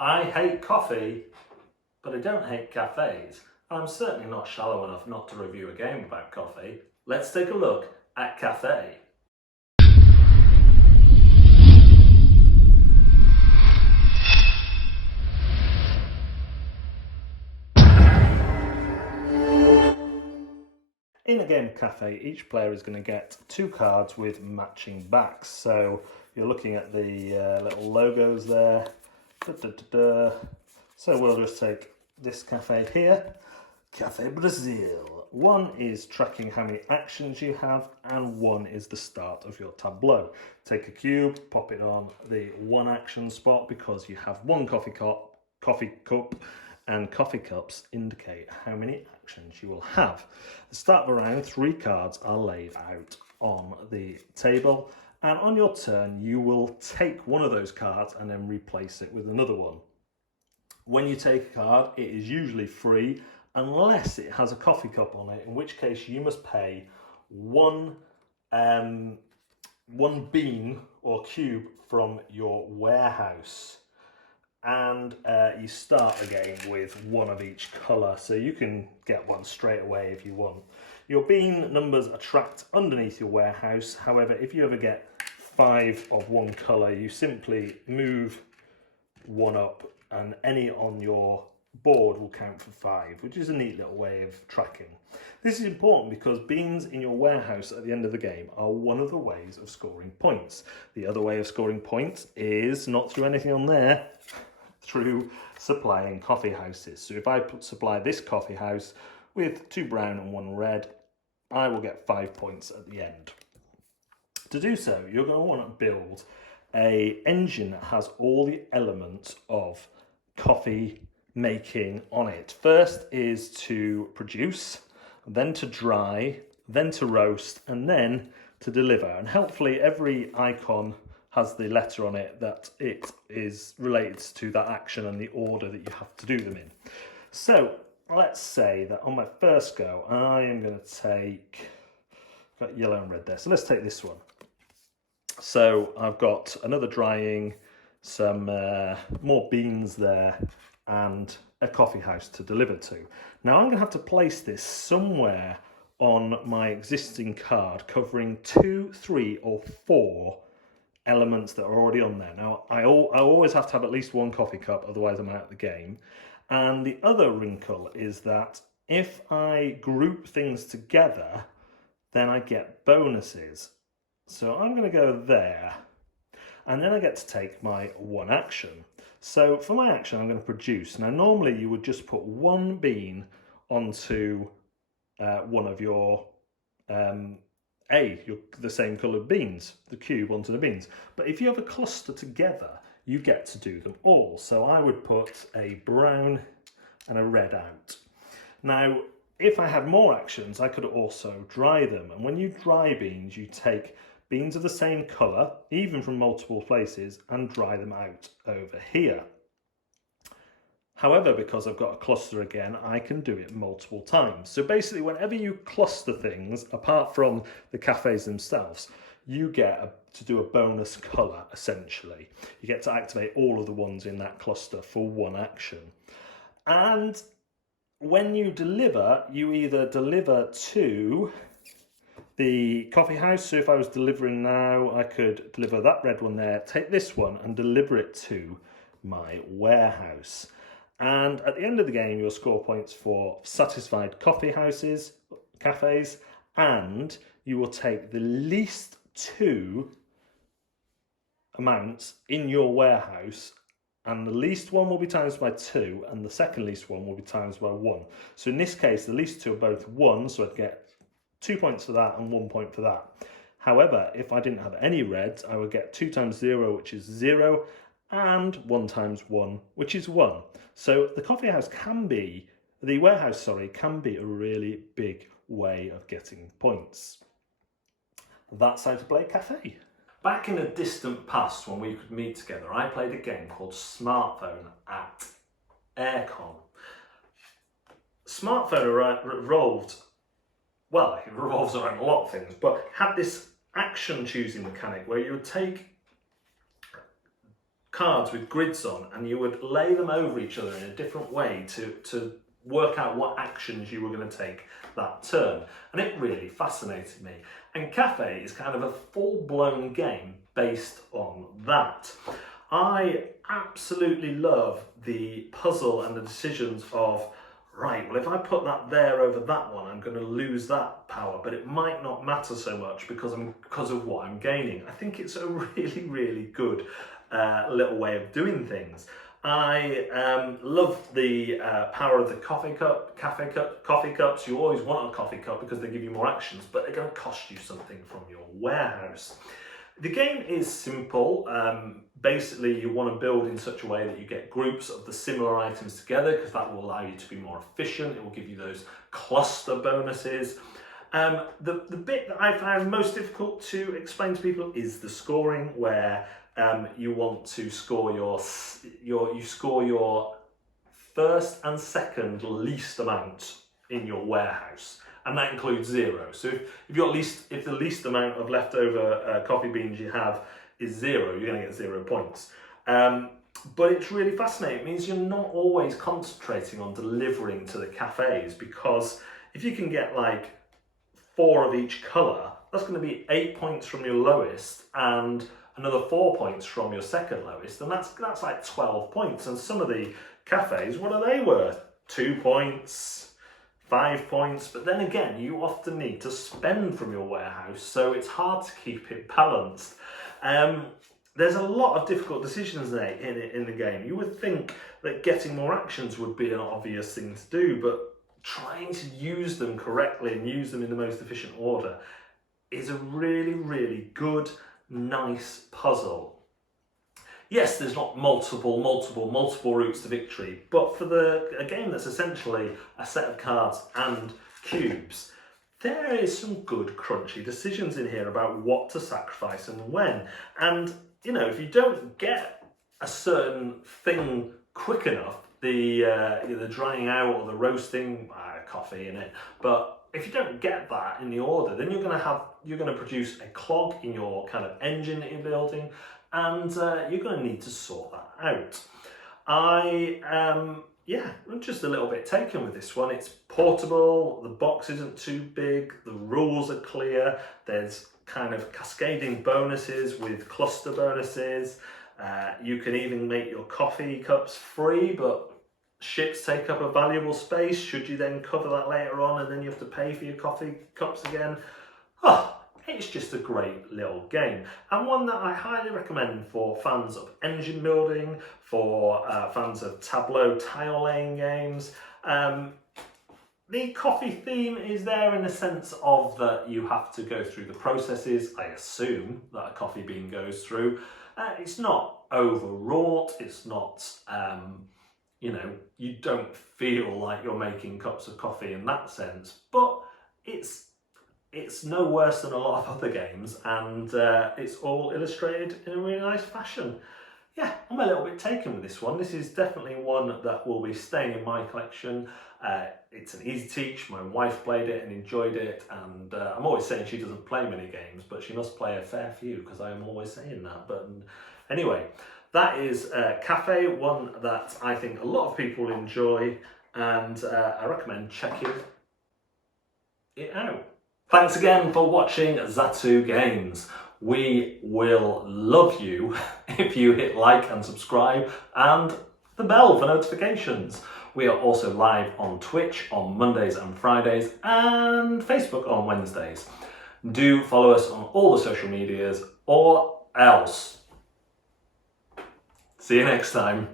I hate coffee, but I don't hate cafes. I'm certainly not shallow enough not to review a game about coffee. Let's take a look at Cafe. In a game of Cafe, each player is going to get 2 cards with matching backs. So you're looking at the little logos there. So we'll just take this cafe here, Cafe Brazil. 1 is tracking how many actions you have, and 1 is the start of your tableau. Take a cube, pop it on the 1 action spot because you have 1 coffee cup, and coffee cups indicate how many actions you will have. At the start of a round, 3 cards are laid out on the table, and on your turn you will take one of those cards and then replace it with another one. When you take a card, it is usually free unless it has a coffee cup on it, in which case you must pay one bean or cube from your warehouse. And you start again with 1 of each colour, so you can get 1 straight away if you want. Your bean numbers are tracked underneath your warehouse. However, if you ever get 5 of 1 colour, you simply move 1 up and any on your board will count for 5, which is a neat little way of tracking. This is important because beans in your warehouse at the end of the game are one of the ways of scoring points. The other way of scoring points is not through anything on there, through supplying coffee houses. So if I supply this coffee house with 2 brown and 1 red, I will get 5 points at the end. To do so, you're going to want to build an engine that has all the elements of coffee making on it. First is to produce, then to dry, then to roast, and then to deliver. And helpfully every icon has the letter on it that it is related to that action and the order that you have to do them in. So let's say that on my first go, I am going to take, got yellow and red there, so let's take this one. So I've got another drying, some more beans there, and a coffee house to deliver to. Now I'm going to have to place this somewhere on my existing card, covering 2, 3 or 4 elements that are already on there. Now I always have to have at least 1 coffee cup, otherwise I'm out of the game. And the other wrinkle is that if I group things together, then I get bonuses. So I'm going to go there, and then I get to take my 1 action. So for my action, I'm going to produce. Now normally you would just put 1 bean onto one of your the same coloured beans, the cube onto the beans. But if you have a cluster together, you get to do them all. So I would put a brown and a red out. Now, if I had more actions, I could also dry them. And when you dry beans, you take beans of the same colour, even from multiple places, and dry them out over here. However, because I've got a cluster again, I can do it multiple times. So basically, whenever you cluster things, apart from the cafes themselves, you get to do a bonus colour, essentially. You get to activate all of the ones in that cluster for 1 action. And when you deliver, you either deliver to the coffee house. So if I was delivering now, I could deliver that red one there, take this one and deliver it to my warehouse. And at the end of the game, you'll score points for satisfied coffee houses, cafes, and you will take the least 2 amounts in your warehouse, and the least one will be times by 2, and the second least one will be times by 1. So in this case, the least 2 are both 1, so I'd get 2 points for that and 1 point for that. However, if I didn't have any reds, I would get 2 times 0, which is 0, and 1 times 1, which is 1. So the warehouse, can be a really big way of getting points. That's how to play Cafe. Back in the distant past, when we could meet together, I played a game called Smartphone at Aircon. Smartphone revolves around a lot of things, but had this action choosing mechanic where you would take cards with grids on, and you would lay them over each other in a different way to work out what actions you were going to take that turn. And it really fascinated me. And Cafe is kind of a full-blown game based on that. I absolutely love the puzzle and the decisions of, right, well, if I put that there over that one, I'm going to lose that power, but it might not matter so much because of what I'm gaining. I think it's a really, really good little way of doing things. I love the power of the coffee cups. You always want a coffee cup because they give you more actions, but they're going to cost you something from your warehouse. The game is simple. Basically, you want to build in such a way that you get groups of the similar items together, because that will allow you to be more efficient. It will give you those cluster bonuses. The bit that I found most difficult to explain to people is the scoring, where you want to score you score your first and second least amount in your warehouse. And that includes 0. So if the least amount of leftover coffee beans you have is 0, you're going to get 0 points. But it's really fascinating. It means you're not always concentrating on delivering to the cafes, because if you can get like 4 of each colour, that's going to be 8 points from your lowest and another 4 points from your second lowest, and that's like 12 points. And some of the cafes, what are they worth? 2 points. 5 points, but then again, you often need to spend from your warehouse, so it's hard to keep it balanced. There's a lot of difficult decisions in the game. You would think that getting more actions would be an obvious thing to do, but trying to use them correctly and use them in the most efficient order is a really, really good, nice puzzle. Yes, there's not multiple routes to victory, but for a game that's essentially a set of cards and cubes, there is some good crunchy decisions in here about what to sacrifice and when. And, you know, if you don't get a certain thing quick enough, the drying out or the roasting, coffee in it, but if you don't get that in the order, then you're going to produce a clog in your kind of engine that you're building, and you're going to need to sort that out. I'm just a little bit taken with this one. It's portable, the box isn't too big, the rules are clear, there's kind of cascading bonuses with cluster bonuses. You can even make your coffee cups free, but ships take up a valuable space. Should you then cover that later on and then you have to pay for your coffee cups again? It's just a great little game, and one that I highly recommend for fans of engine building, for fans of tableau tile laying games. The coffee theme is there in the sense of that you have to go through the processes, I assume, that a coffee bean goes through. It's not overwrought, it's not, you don't feel like you're making cups of coffee in that sense, but it's no worse than a lot of other games, and it's all illustrated in a really nice fashion. Yeah, I'm a little bit taken with this one. This is definitely one that will be staying in my collection. It's an easy teach. My wife played it and enjoyed it, and I'm always saying she doesn't play many games, but she must play a fair few, because I am always saying that. But anyway, that is Cafe, one that I think a lot of people enjoy, and I recommend checking it out. Thanks again for watching Zatu Games. We will love you if you hit like and subscribe and the bell for notifications. We are also live on Twitch on Mondays and Fridays and Facebook on Wednesdays. Do follow us on all the social medias, or else. See you next time.